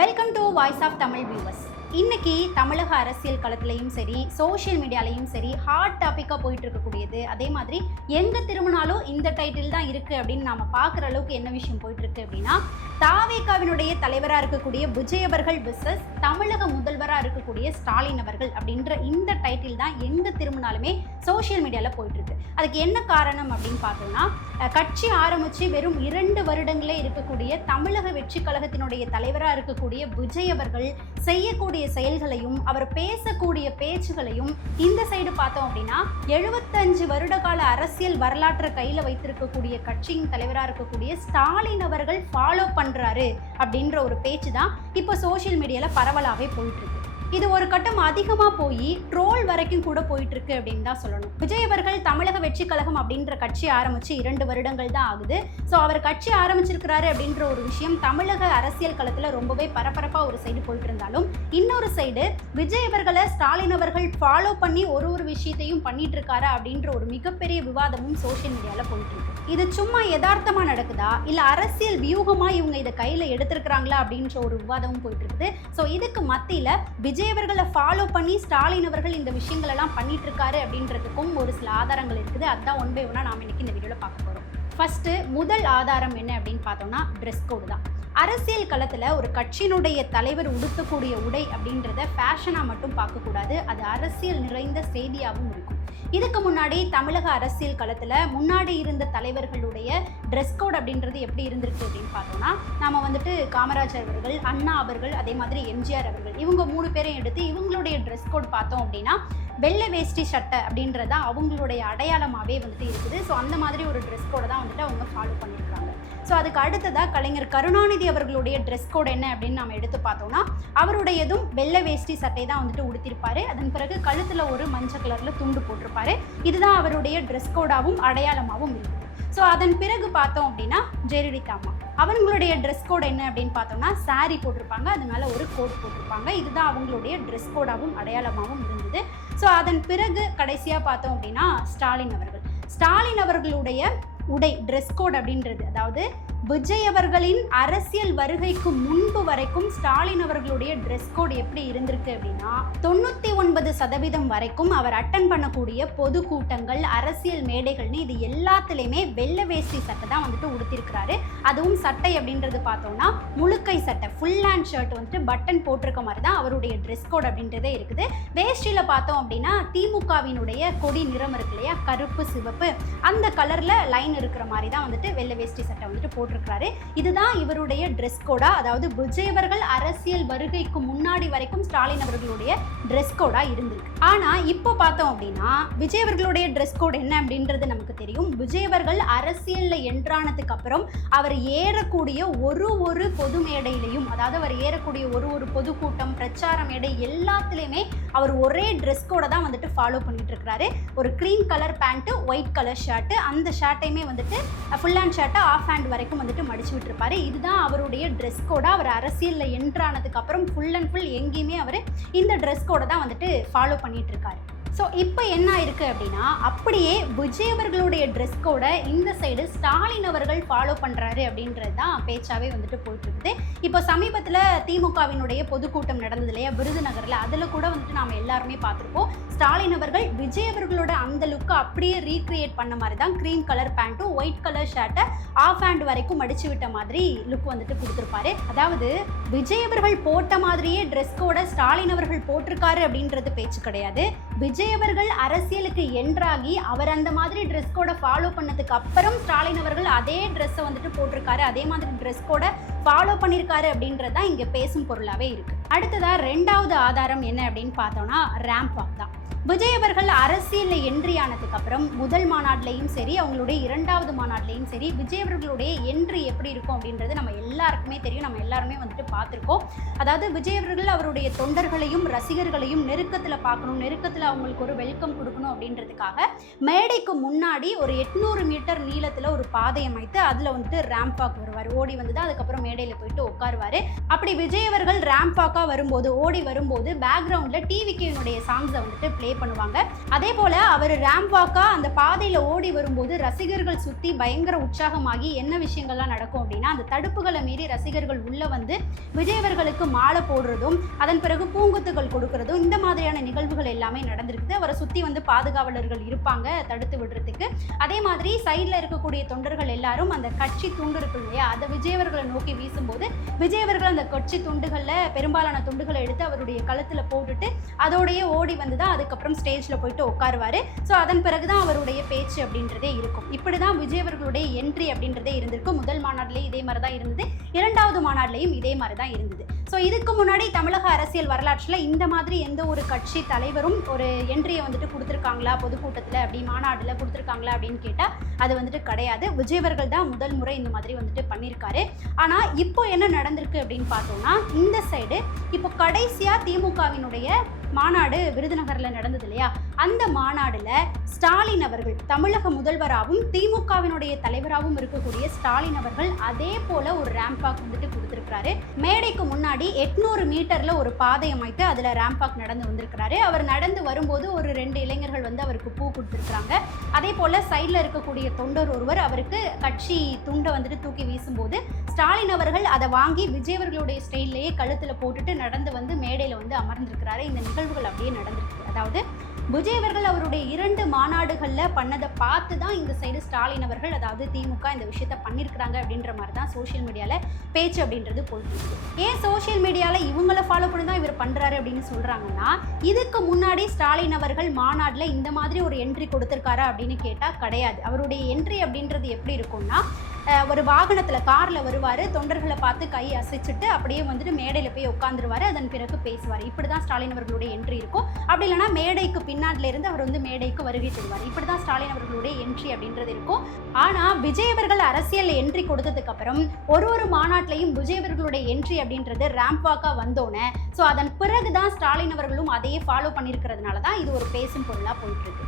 Welcome to voice of Tamil viewers. இன்னைக்கு தமிழக அரசியல் களத்திலையும் சரி, சோஷியல் மீடியாலையும் சரி ஹாட் டாப்பிக்காக போயிட்டு இருக்கக்கூடியது. அதே மாதிரி எங்கே திரும்பினாலும் இந்த டைட்டில் தான் இருக்குது அப்படின்னு நாம் பார்க்குற அளவுக்கு என்ன விஷயம் போயிட்டு இருக்கு அப்படின்னா, தாவேகாவினுடைய தலைவராக இருக்கக்கூடிய விஜய் அவர்கள் விசஸ் தமிழக முதல்வராக இருக்கக்கூடிய ஸ்டாலின் அவர்கள் அப்படின்ற இந்த டைட்டில் தான் எங்கே திரும்பினாலுமே சோஷியல் மீடியாவில் போயிட்டுருக்கு. அதுக்கு என்ன காரணம் அப்படின்னு பார்த்தோம்னா, கட்சி ஆரம்பித்து வெறும் 2 வருடங்களே இருக்கக்கூடிய தமிழக வெற்றி கழகத்தினுடைய தலைவராக இருக்கக்கூடிய விஜய் அவர்கள் செய்யக்கூடிய செயல்களையும் அவர் பேசக்கூடிய பேச்சுகளையும் இந்த சைடு பார்த்தோம் அப்படின்னா 75 வருட கால அரசியல் வரலாற்றை கையில் வைத்திருக்கக்கூடிய கட்சியின் தலைவராக இருக்கக்கூடிய ஸ்டாலின் அவர்கள் ஃபாலோ பண்றாரு அப்படின்ற ஒரு பேச்சு தான் இப்போ சோஷியல் மீடியாவில் பரவலாகவே போயிட்டு இருக்கு. இது ஒரு கட்டம் அதிகமாக போய் ட்ரோல் வரைக்கும் கூட போயிட்டு இருக்கு அப்படின்னு தான் சொல்லணும். விஜய் அவர்கள் தமிழக வெற்றி கழகம் அப்படின்ற கட்சி ஆரம்பிச்சு 2 வருடங்கள் தான் ஆகுது. ஸோ அவர் கட்சி ஆரம்பிச்சிருக்கிறாரு அப்படின்ற ஒரு விஷயம் தமிழக அரசியல் களத்தில் ரொம்பவே பரபரப்பாக ஒரு சைடு போயிட்டு இருந்தாலும், இன்னொரு சைடு விஜய் அவர்களை ஸ்டாலின் அவர்கள் ஃபாலோ பண்ணி ஒரு விஷயத்தையும் பண்ணிட்டு இருக்காரு அப்படின்ற ஒரு மிகப்பெரிய விவாதமும் சோஷியல் மீடியாவில் போயிட்டு இருக்கு. இது சும்மா யதார்த்தமாக நடக்குதா, இல்லை அரசியல் வியூகமாக இவங்க இதை கையில் எடுத்திருக்கிறாங்களா அப்படின்ற ஒரு விவாதமும் போயிட்டு இருக்குது. ஸோ இதுக்கு மத்தியில் விஜய் அவர்களை ஃபாலோ பண்ணி ஸ்டாலின் அவர்கள் இந்த விஷயங்கள் எல்லாம் பண்ணிட்டு இருக்காரு அப்படின்றதுக்கும் ஒரு சில ஆதாரங்கள் இருக்குது. அதுதான் ஒன் பை ஒன்னா நாம் இன்னைக்கு இந்த வீடியோவில் பார்க்க போகிறோம். ஃபர்ஸ்ட் முதல் ஆதாரம் என்ன அப்படின்னு பார்த்தோம்னா, ட்ரெஸ் கோடு தான். அரசியல் களத்தில் ஒரு கட்சியினுடைய தலைவர் உடுத்தக்கூடிய உடை அப்படின்றத ஃபேஷனாக மட்டும் பார்க்கக்கூடாது, அது அரசியல் நிறைந்த செய்தியாகவும் இருக்கும். இதுக்கு முன்னாடி தமிழக அரசியல் களத்தில் முன்னாடி இருந்த தலைவர்களுடைய ட்ரெஸ் கோட் அப்படின்றது எப்படி இருந்திருக்கு அப்படின்னு பார்த்தோம்னா, நாம் வந்துட்டு காமராஜர் அவர்கள், அண்ணா அவர்கள், அதே மாதிரி எம்ஜிஆர் அவர்கள், இவங்க 3 பேரையும் எடுத்து இவங்களுடைய ட்ரெஸ் கோட் பார்த்தோம் அப்படின்னா வெள்ளை வேஷ்டி சட்டை அப்படின்றத அவங்களுடைய அடையாளமாகவே வந்துட்டு இருக்குது. ஸோ அந்த மாதிரி ஒரு ட்ரெஸ் கோடை தான் வந்துட்டு அவங்க ஃபாலோ பண்ணியிருக்காங்க. ஸோ அதுக்கு அடுத்ததாக கலைஞர் கருணாநிதி அவர்களுடைய ட்ரெஸ் கோட் என்ன அப்படின்னு நம்ம எடுத்து பார்த்தோம்னா, அவருடையதும் வெள்ளை வேஷ்டி சட்டை தான் வந்துட்டு உடுத்திருப்பாரு. அதன் பிறகு கழுத்தில் ஒரு மஞ்சள் கலரில் துண்டு போட்டிருப்பாரு. இதுதான் அவருடைய ட்ரெஸ் கோடாகவும் அடையாளமாகவும் இருக்குது. ஸோ அதன் பிறகு பார்த்தோம் அப்படின்னா ஜெயலலிதா அம்மா அவங்களுடைய ட்ரெஸ் கோட் என்ன அப்படின்னு பார்த்தோம்னா, சாரி போட்டிருப்பாங்க, அதனால ஒரு கோட் போட்டிருப்பாங்க. இதுதான் அவங்களுடைய ட்ரெஸ் கோடாகவும் அடையாளமாகவும் இருந்தது. ஸோ அதன் பிறகு கடைசியாக பார்த்தோம் அப்படின்னா ஸ்டாலின் அவர்களுடைய உடை ட்ரெஸ் கோட் அப்படின்றது, அதாவது விஜய் அவர்களின் அரசியல் வருகைக்கு முன்பு வரைக்கும் ஸ்டாலின் அவர்களுடைய ட்ரெஸ் கோட் எப்படி இருந்திருக்கு அப்படின்னா, 99% வரைக்கும் அவர் அட்டன் பண்ணக்கூடிய பொது கூட்டங்கள், அரசியல் மேடைகள்னு இது எல்லாத்துலேயுமே வெள்ளை வேஷ்டி சட்டை தான் வந்துட்டு உடுத்திருக்கிறாரு. அதுவும் சட்டை அப்படின்றது பார்த்தோம்னா முழுக்கை சட்டை, ஃபுல் ஹேண்ட் ஷர்ட் வந்துட்டு பட்டன் போட்டிருக்க மாதிரி தான் அவருடைய ட்ரெஸ் கோட் அப்படின்றதே இருக்குது. வேஷ்டியில் பார்த்தோம் அப்படின்னா திமுகவினுடைய கொடி நிறம் இருக்கு இல்லையா, கருப்பு சிவப்பு, அந்த கலரில் லைன் இருக்கிற மாதிரி தான் வந்துட்டு வெள்ளை வேஷ்டி சட்டை வந்துட்டு போட்டிருக்கிறாரு. இதுதான் இவருடைய ட்ரெஸ் கோடா, அதாவது விஜய் அவர்கள் அரசியல் வருகைக்கு முன்னாடி வரைக்கும் ஸ்டாலின் அவர்களுடைய ட்ரெஸ் கோடா இருந்திருக்கு. ஆனா இப்போ பார்த்தோம் அப்படின்னா விஜய் அவர்களுடைய ட்ரெஸ் கோட் என்ன அப்படின்றது நமக்கு தெரியும். விஜய் அவர்கள் அரசியல்ல என்ட்ரானதுக்கு அப்புறம் அவர் ஏறக்கூடிய ஒரு பொது மேடையிலையும், அதாவது அவர் ஏறக்கூடிய ஒரு பொதுக்கூட்டம், பிரச்சார மேடை எல்லாத்துலேயுமே அவர் ஒரே ட்ரெஸ் கோடை தான் வந்துட்டு ஃபாலோ பண்ணிட்டு இருக்கிறாரு. ஒரு cream colour pant, white colour shirt, அந்த ஷர்ட்டையுமே வந்துட்டு ஃபுல் ஹேண்ட் ஷர்ட்டை ஆஃப் ஹேண்ட் வரைக்கும் வந்துட்டு மடிச்சு விட்டுருப்பாரு. இதுதான் அவருடைய ட்ரெஸ் கோடா. அவர் அரசியலில் என்ட்ரானதுக்கு அப்புறம் ஃபுல் அண்ட் ஃபுல் எங்கேயுமே அவர் இந்த ட்ரெஸ் கோடை தான் வந்துட்டு ஃபாலோ பண்ணிட்டு இருக்காரு. ஸோ இப்போ என்ன ஆயிருக்கு அப்படின்னா, அப்படியே விஜய் அவர்களுடைய ட்ரெஸ் கோடை இந்த சைடு ஸ்டாலின் அவர்கள் ஃபாலோ பண்ணுறாரு அப்படின்றது தான் பேச்சாவே வந்துட்டு போயிட்டு இருக்குது. இப்போ சமீபத்தில் திமுகவினுடைய பொதுக்கூட்டம் நடந்தது இல்லையா விருதுநகரில், அதில் கூட வந்துட்டு நாம் எல்லாருமே பார்த்துருப்போம். ஸ்டாலின் அவர்கள் விஜய் அவர்களோட அந்த லுக்கை அப்படியே ரீக்ரியேட் பண்ண மாதிரி தான் க்ரீம் கலர் பேண்ட்டும் ஒயிட் கலர் ஷர்ட்டை ஆஃப் ஹேண்ட் வரைக்கும் மடிச்சு விட்ட மாதிரி லுக் வந்துட்டு கொடுத்துருப்பாரு. அதாவது விஜய் அவர்கள் போட்ட மாதிரியே ட்ரெஸ் கோடை ஸ்டாலின் அவர்கள் போட்டிருக்காரு அப்படின்றது பேச்சு கிடையாது. விஜய் அவர்கள் அரசியலுக்கு என்ட்ராகி அவர் அந்த மாதிரி ட்ரெஸ் கோடை ஃபாலோ பண்ணதுக்கு அப்புறம் ஸ்டாலின் அவர்கள் அதே ட்ரெஸ்ஸை வந்துட்டு போட்டிருக்காரு, அதே மாதிரி ட்ரெஸ் கோடை ஃபாலோ பண்ணியிருக்காரு அப்படின்றது தான் இங்கே பேசும் பொருளாகவே இருக்கு. அடுத்ததாக 2வது ஆதாரம் என்ன அப்படின்னு பார்த்தோம்னா, ரேம்ப் வாக் தான். விஜய் அவர்கள் அரசியலில் என்ட்ரி ஆனதுக்கு அப்புறம் முதல் மாநாட்டிலையும் சரி, அவங்களுடைய 2வது மாநாட்டிலையும் சரி, விஜய் அவர்களுடைய என்ட்ரி எப்படி இருக்கும் அப்படின்றது நம்ம எல்லாருக்குமே தெரியும், நம்ம எல்லாருமே வந்துட்டு பார்த்துருக்கோம். அதாவது விஜய் அவர்கள் அவருடைய தொண்டர்களையும் ரசிகர்களையும் நெருக்கத்தில் பார்க்கணும், நெருக்கத்தில் அவங்களுக்கு ஒரு வெல்கம் கொடுக்கணும் அப்படின்றதுக்காக மேடைக்கு முன்னாடி ஒரு 800 மீட்டர் நீளத்தில் ஒரு பாதை அமைத்து அதில் வந்துட்டு ரேம்ப் வாக் வருவார். ஓடி வந்து தான் அதுக்கப்புறம் மேடையில் போயிட்டு உட்காருவார். அப்படி விஜய் அவர்கள் ரேம்ப் வாக்காக வரும்போது, ஓடி வரும்போது பேக்ரவுண்டில் டிவிகேனுடைய சாங்ஸை வந்துட்டு ப்ளே ப்ளே பண்ணுவாங்க. அதே போல் அவர் ரேம்ப் வாக்காக அந்த பாதையில் ஓடி வரும்போது ரசிகர்கள் சுற்றி பயங்கர உற்சாகமாகி என்ன விஷயங்கள்லாம் நடக்கும் அப்படின்னா, அந்த தடுப்புகளை மீறி ரசிகர்கள் உள்ளே வந்து விஜய் அவர்களுக்கு மாலை போடுறதும் அதன் பிறகு பூங்குத்துகள் கொடுக்கறதும் இந்த மாதிரியான நிகழ்வுகள் எல்லாமே நடந்திருக்குது. அவரை சுற்றி வந்து பாதுகாவலர்கள் இருப்பாங்க தடுத்து விடுறதுக்கு. அதே மாதிரி சைடில் இருக்கக்கூடிய தொண்டர்கள் எல்லாரும் அந்த கட்சி துண்டு இருக்கு இல்லையா, அதை விஜய் அவர்களை நோக்கி வீசும்போது விஜய் அவர்கள் அந்த கட்சி துண்டுகளில் பெரும்பாலான துண்டுகளை எடுத்து அவருடைய கழுத்தில் போட்டுட்டு அதோடைய ஓடி வந்து தான் அதுக்கப்புறம் ஸ்டேஜில் போயிட்டு உட்காருவார். ஸோ அதன் பிறகு தான் அவருடைய பேச்சு அப்படின்றதே இருக்கும். இப்படி தான் விஜய் அவர்களுடைய என்ட்ரி அப்படின்றதே இருந்திருக்கு. முதல் மாநாட்டிலையும் இதே மாதிரி தான் இருந்தது, இரண்டாவது மாநாட்டிலையும் இதே மாதிரி தான் இருந்தது. ஸோ இதுக்கு முன்னாடி தமிழக அரசியல் வரலாற்றில் இந்த மாதிரி எந்த ஒரு கட்சி தலைவரும் ஒரு என்ட்ரியை வந்துட்டு கொடுத்துருக்காங்களா பொதுக்கூட்டத்தில், அப்படி மாநாட்டில் கொடுத்துருக்காங்களா அப்படின்னு கேட்டால் அது வந்துட்டு கிடையாது. விஜய் அவர்கள் தான் முதல் முறை இந்த மாதிரி வந்துட்டு பண்ணியிருக்காரு. ஆனால் இப்போ என்ன நடந்திருக்கு அப்படின்னு பார்த்தோம்னா, இந்த சைடு இப்போ கடைசியாக திமுகவினுடைய மாநாடு விருதுநகரில் நடந்தது இல்லையா, அந்த மாநாடுல ஸ்டாலின் அவர்கள் தமிழக முதல்வராகவும் திமுகவினுடைய தலைவராகவும் இருக்கக்கூடிய ஸ்டாலின் அவர்கள் அதே போல ஒரு ரேம்பாக் வந்துட்டு கொடுத்திருக்கிறாரு. மேடைக்கு முன்னாடி 800 மீட்டர்ல ஒரு பாதை அமைத்து அதுல ரேம்பாக் நடந்து வந்திருக்கிறாரு. அவர் நடந்து வரும்போது ஒரு 2 இளைஞர்கள் வந்து அவருக்கு பூ கொடுத்திருக்கிறாங்க. அதே போல சைட்ல இருக்கக்கூடிய தொண்டர் ஒருவர் அவருக்கு கட்சி துண்டை வந்துட்டு தூக்கி வீசும்போது ஸ்டாலின் அவர்கள் அதை வாங்கி விஜய் அவர்களுடைய ஸ்டைல்லையே கழுத்துல போட்டுட்டு நடந்து வந்து மேடையில வந்து அமர்ந்திருக்கிறாரு. இந்த நிகழ்வுகள் அப்படியே நடந்திருக்கு. அதாவது விஜய் அவர்கள் அவருடைய 2 மாநாடுகளில் பண்ணதை பார்த்து தான் இந்த சைடு ஸ்டாலின் அவர்கள், அதாவது திமுக இந்த விஷயத்த பண்ணியிருக்கிறாங்க அப்படின்ற மாதிரி தான் சோஷியல் மீடியாவில் பேச்சு அப்படின்றது போயிட்டு இருக்கு. ஏன் சோஷியல் மீடியாவில் இவங்களை ஃபாலோ பண்ணி தான் இவர் பண்ணுறாரு அப்படின்னு சொல்கிறாங்கன்னா, இதுக்கு முன்னாடி ஸ்டாலின் அவர்கள் மாநாட்டில் இந்த மாதிரி ஒரு என்ட்ரி கொடுத்துருக்காரா அப்படின்னு கேட்டால் கிடையாது. அவருடைய என்ட்ரி அப்படின்றது எப்படி இருக்கும்னா, ஒரு வாகனத்தில் காரில் வருவார், தொண்டர்களை பார்த்து கை அசைச்சிட்டு அப்படியே வந்துட்டு மேடையில் போய் உட்காந்துருவார், அதன் பிறகு பேசுவார். இப்படி தான் ஸ்டாலின் அவர்களுடைய என்ட்ரி இருக்கும். அப்படி இல்லைனா மேடைக்கு பின்னாடிலேருந்து அவர் வந்து மேடைக்கு வருகை தருவார். இப்படி தான் ஸ்டாலின் அவர்களுடைய என்ட்ரி அப்படின்றது இருக்கும். ஆனால் விஜய் அவர்கள் அரசியல் என்ட்ரி கொடுத்ததுக்கு அப்புறம் ஒரு மாநாட்டிலையும் விஜய் அவர்களுடைய என்ட்ரி அப்படின்றது ரேம்ப் வாக்காக வந்தோன்னே, ஸோ அதன் பிறகு தான் ஸ்டாலின் அவர்களும் அதையே ஃபாலோ பண்ணியிருக்கிறதுனால தான் இது ஒரு பேசும் பொருளாக போயிட்டுருக்கு.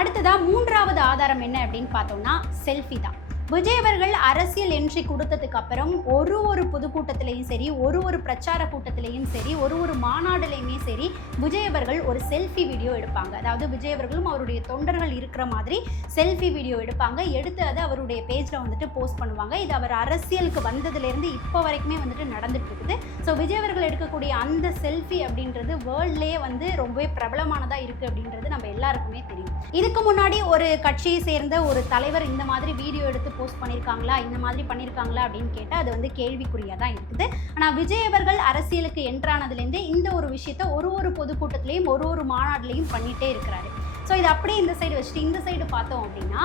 அடுத்ததாக 3வது ஆதாரம் என்ன அப்படின்னு பார்த்தோம்னா, செல்ஃபி தான். விஜய் அவர்கள் அரசியல் என்ட்ரி கொடுத்ததுக்கு அப்புறம் ஒரு பொதுக்கூட்டத்திலையும் சரி, ஒரு பிரச்சார கூட்டத்திலையும் சரி, ஒரு மாநாடுலையுமே சரி, விஜய் அவர்கள் ஒரு செல்ஃபி வீடியோ எடுப்பாங்க. அதாவது விஜய் அவர்களும் அவருடைய தொண்டர்கள் இருக்கிற மாதிரி செல்ஃபி வீடியோ எடுப்பாங்க. எடுத்து அதை அவருடைய பேஜில் வந்துட்டு போஸ்ட் பண்ணுவாங்க. இது அவர் அரசியலுக்கு வந்ததுலேருந்து இப்போ வரைக்குமே வந்துட்டு நடந்துட்டு இருக்குது. ஸோ விஜய் அவர்கள் எடுக்கக்கூடிய அந்த செல்ஃபி அப்படின்றது வேர்ல்ட்லேயே வந்து ரொம்பவே பிரபலமானதாக இருக்குது அப்படின்றது நம்ம எல்லாருக்குமே தெரியும். இதுக்கு முன்னாடி ஒரு கட்சியை சேர்ந்த ஒரு தலைவர் இந்த மாதிரி வீடியோ எடுத்து போஸ்ட் பண்ணியிருக்காங்களா, இந்த மாதிரி பண்ணியிருக்காங்களா அப்படின்னு கேட்டால் அது வந்து கேள்விக்குறியாக தான் இருக்குது. ஆனால் விஜய் அவர்கள் அரசியலுக்கு என்ட்ரானதுலேருந்தே இந்த ஒரு விஷயத்தை ஒரு பொதுக்கூட்டத்திலையும் ஒரு மாநாட்டிலையும் பண்ணிகிட்டே இருக்கிறாரு. ஸோ இது அப்படியே இந்த சைடு வச்சுட்டு இந்த சைடு பார்த்தோம் அப்படின்னா,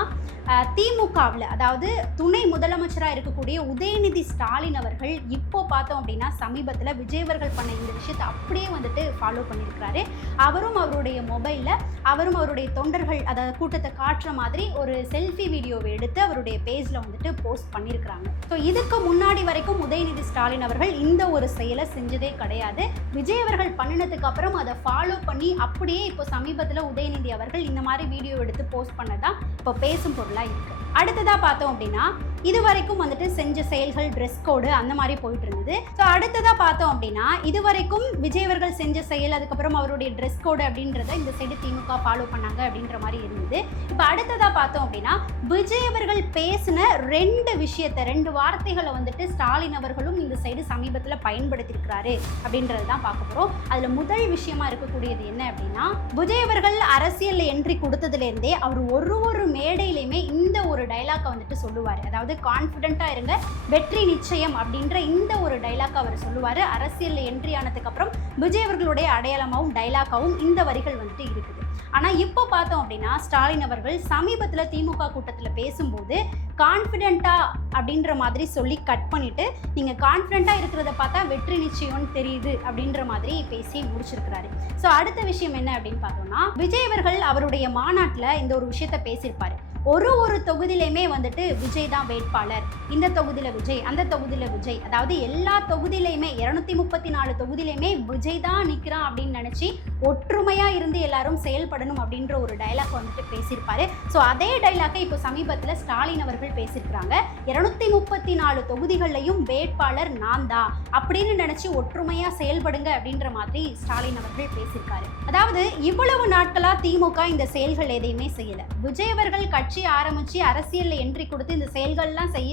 திமுகவில் அதாவது துணை முதலமைச்சராக இருக்கக்கூடிய உதயநிதி ஸ்டாலின் அவர்கள் இப்போ பார்த்தோம் அப்படின்னா சமீபத்தில் விஜய் அவர்கள் பண்ண இந்த விஷயத்தை அப்படியே வந்துட்டு ஃபாலோ பண்ணியிருக்கிறாரு. அவரும் அவருடைய மொபைலில் அவரும் அவருடைய தொண்டர்கள் அதாவது கூட்டத்தை காட்டுற மாதிரி ஒரு செல்ஃபி வீடியோவை எடுத்து அவருடைய பேஜில் வந்துட்டு போஸ்ட் பண்ணியிருக்கிறாங்க. ஸோ இதுக்கு முன்னாடி வரைக்கும் உதயநிதி ஸ்டாலின் அவர்கள் இந்த ஒரு செயலை செஞ்சதே கிடையாது. விஜய் அவர்கள் பண்ணினதுக்கு அப்புறம் அதை ஃபாலோ பண்ணி அப்படியே இப்போ சமீபத்தில் உதயநிதி அவர்கள் இந்த மாதிரி வீடியோ எடுத்து போஸ்ட் பண்ணதான் இப்போ பேசும் பொருளாக இருக்கு. அடுத்ததாக பார்த்தோம் அப்படின்னா, இது வரைக்கும் வந்துட்டு செஞ்ச செயல்கள் ட்ரெஸ் கோடு அந்த மாதிரி போயிட்டு இருந்தது. ஸோ அடுத்ததாக பார்த்தோம் அப்படின்னா, இது வரைக்கும் விஜய் அவர்கள் செஞ்ச செயல், அதுக்கப்புறம் அவருடைய ட்ரெஸ் கோடு அப்படின்றத இந்த சைடு திமுக ஃபாலோ பண்ணாங்க அப்படின்ற மாதிரி இருந்தது. இப்போ அடுத்ததாக பார்த்தோம் அப்படின்னா, விஜய் அவர்கள் பேசின 2 வார்த்தைகளை வந்துட்டு ஸ்டாலின் அவர்களும் இந்த சைடு சமீபத்தில் பயன்படுத்தியிருக்கிறாரு அப்படின்றது தான் பார்க்க போகிறோம். அதில் முதல் விஷயமா இருக்கக்கூடியது என்ன அப்படின்னா, விஜய் அவர்கள் அரசியல் என்ட்ரி கொடுத்ததுலேருந்தே அவர் ஒரு மேடையிலையுமே இந்த ஒரு டைலாக்கை வந்துட்டு சொல்லுவார். அதாவது கான்ஃபிடென்ட்டாக இருங்க, வெற்றி நிச்சயம் அப்படின்ற இந்த ஒரு டைலாக் அவர் சொல்லுவார். அரசியலில் என்ட்ரி ஆனதுக்கு அப்புறம் விஜய் அவர்களுடைய அடையாளமாகவும் டைலாக்காகவும் இந்த வரிகள் வந்துட்டு இருக்குது. ஆனால் இப்போ பார்த்தோம் அப்படின்னா, ஸ்டாலின் அவர்கள் சமீபத்தில் திமுக கூட்டத்தில் பேசும்போது கான்ஃபிடென்ட்டாக அப்படின்ற மாதிரி சொல்லி கட் பண்ணிவிட்டு, நீங்கள் கான்ஃபிடென்ட்டாக இருக்கிறத பார்த்தா வெற்றி நிச்சயம்னு தெரியுது அப்படின்ற மாதிரி பேசி முடிச்சிருக்கிறாரு. ஸோ அடுத்த விஷயம் என்ன அப்படின்னு பார்த்தோம்னா, விஜய் அவர்கள் அவருடைய மாநாட்டில் இந்த ஒரு விஷயத்த பேசியிருப்பார். ஒரு தொகுதியிலையுமே வந்துட்டு விஜய் தான் வேட்பாளர், இந்த தொகுதியில் விஜய், அந்த தொகுதியில் விஜய், அதாவது எல்லா தொகுதியிலையுமே 234 தொகுதியிலையுமே விஜய் தான் நிற்கிறான் அப்படின்னு நினச்சி ஒற்றுமையாக இருந்து எல்லாரும் செயல்படணும் அப்படின்ற ஒரு டைலாக் வந்துட்டு பேசியிருப்பாரு. ஸோ அதே டைலாக்கை இப்போ சமீபத்தில் ஸ்டாலின் அவர்கள் பேசியிருக்கிறாங்க. 234 தொகுதிகள்லையும் வேட்பாளர் நான் தான் அப்படின்னு நினச்சி ஒற்றுமையாக செயல்படுங்க அப்படின்ற மாதிரி ஸ்டாலின் அவர்கள் பேசியிருக்காரு. அதாவது இவ்வளவு நாட்களாக திமுக இந்த செயல்கள் எதையுமே செய்யலை. விஜய் அவர்கள் கட்சி ஆரம்பித்து அரசியலில் என்ட்ரி கொடுத்து இந்த செயல்கள்லாம் செய்ய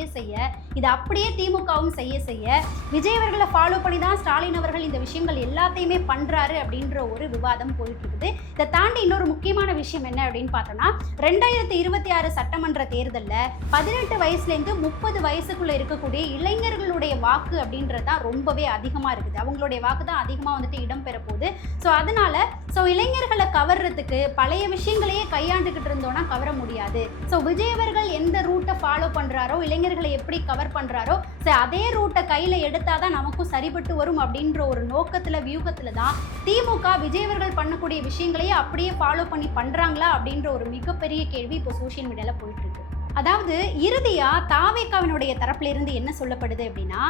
இது அப்படியே திமுகவும் செய்ய விஜய் அவர்களை ஃபாலோ பண்ணி தான் ஸ்டாலின் அவர்கள் இந்த விஷயங்கள் எல்லாத்தையுமே பண்ணுறாரு அப்படின்ற ஒரு விவாதம் போயிட்டு இருக்குது. இதை தாண்டி இன்னொரு முக்கியமான விஷயம் என்ன அப்படின்னு பார்த்தோம்னா 2026 சட்டமன்ற தேர்தலில் 18 வயசுலேருந்து 30 வயசுக்குள்ளே இருக்கக்கூடிய இளைஞர்களுடைய வாக்கு அப்படின்றது தான் ரொம்பவே அதிகமாக இருக்குது. அவங்களுடைய வாக்கு தான் அதிகமாக வந்துட்டு இடம்பெற போகுது. ஸோ இளைஞர்களை கவர்றதுக்கு பழைய விஷயங்களையே கையாண்டுக்கிட்டு இருந்தோம்னா கவர முடியாது. ஸோ விஜய் அவர்கள் எந்த ரூட்டை ஃபாலோ பண்ணுறாரோ, இளைஞர்களை எப்படி கவர் பண்ணுறாரோ, ஸோ அதே ரூட்டை கையில் எடுத்தால் தான் நமக்கும் சரிபட்டு வரும் அப்படின்ற ஒரு நோக்கத்தில் வியூகத்தில் தான் திமுக விஜய் அவர்கள் பண்ணக்கூடிய விஷயங்களையே அப்படியே ஃபாலோ பண்ணி பண்ணுறாங்களா அப்படின்ற ஒரு மிகப்பெரிய கேள்வி இப்போ சோஷியல் மீடியாவில் போயிட்டுருக்கு. அதாவது இறுதியாக தாவேகாவினுடைய தரப்பிலிருந்து என்ன சொல்லப்படுது அப்படின்னா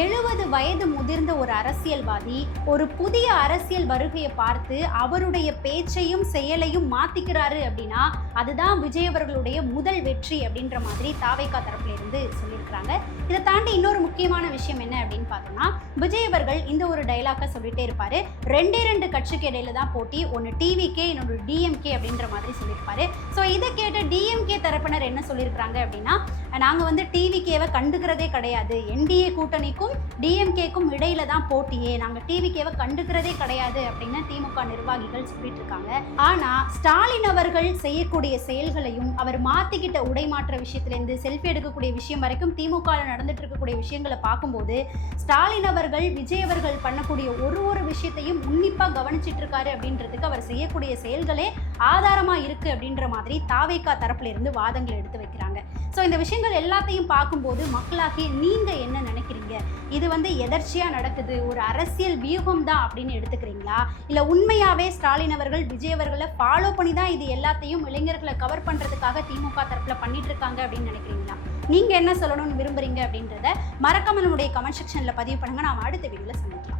70 வயது முதிர்ந்த ஒரு அரசியல்வாதி ஒரு புதிய அரசியல் வருகையை பார்த்து அவருடைய பேச்சையும் செயலையும் மாற்றிக்கிறாரு அப்படின்னா அதுதான் விஜய் அவர்களுடைய முதல் வெற்றி அப்படின்ற மாதிரி தாவேகா தரப்பிலிருந்து சொல்லியிருக்கிறாங்க. இதை தாண்டி இன்னொரு முக்கியமான விஷயம் என்ன அப்படின்னு பார்த்தோம்னா விஜய் அவர்கள் இந்த ஒரு டைலாக்கை சொல்லிட்டே இருப்பாரு. 2 கட்சிக்கு இடையில தான் போட்டி, ஒன்று டிவிகே இன்னொரு டிஎம்கே அப்படின்ற மாதிரி சொல்லியிருப்பாரு. ஸோ இதை கேட்ட டிஎம்கே தரப்பினர் என்ன சொல்லியிருக்காங்க அப்படின்னா நாங்கள் வந்து டிவிகேவை கண்டுக்கிறதே கிடையாது, என்டிஏ கூட்டணிக்கும் டிஎம்கேக்கும் இடையில தான் போட்டியே, நாங்கள் டிவிகேவை கண்டுக்கிறதே கிடையாது அப்படின்னு திமுக நிர்வாகிகள் சொல்லிட்டு இருக்காங்க. ஆனால் ஸ்டாலின் அவர்கள் செய்யக்கூடிய செயல்களையும் அவர் மாற்றிக்கிட்ட உடைமாற்ற விஷயத்திலேருந்து செல்ஃபி எடுக்கக்கூடிய விஷயம் வரைக்கும் திமுக நடந்துட்டு இருக்கக்கூடிய விஷயங்களை பார்க்கும்போது ஸ்டாலின் அவர்கள் விஜய் அவர்கள் பண்ணக்கூடிய ஒரு விஷயத்தையும் உன்னிப்பாக கவனிச்சிட்டு இருக்காரு அப்படின்றதுக்கு அவர் செய்யக்கூடிய செயல்களே ஆதாரமாக இருக்கு அப்படின்ற மாதிரி தாவேகா தரப்புல இருந்து வாதங்கள் எடுத்து வைக்கிறாங்க. ஸோ இந்த விஷயங்கள் எல்லாத்தையும் பார்க்கும்போது மக்களாகி நீங்கள் என்ன நினைக்கிறீங்க? இது வந்து எதர்ச்சியாக நடக்குது, ஒரு அரசியல் வியூகம் தான் அப்படின்னு எடுத்துக்கிறீங்களா, இல்லை உண்மையாகவே ஸ்டாலின் அவர்கள் விஜய் அவர்களை ஃபாலோ பண்ணி தான் இது எல்லாத்தையும் இளைஞர்களை கவர் பண்ணுறதுக்காக திமுக தரப்பில் பண்ணிட்டு இருக்காங்க அப்படின்னு நினைக்கிறீங்களா? நீங்கள் என்ன சொல்லணும்னு விரும்புகிறீங்க அப்படின்றத மறக்காம நம்முடைய கமெண்ட் செக்ஷனில் பதிவு பண்ணுங்கள். நாம் அடுத்த வீடியோவில் சந்திக்கலாம்.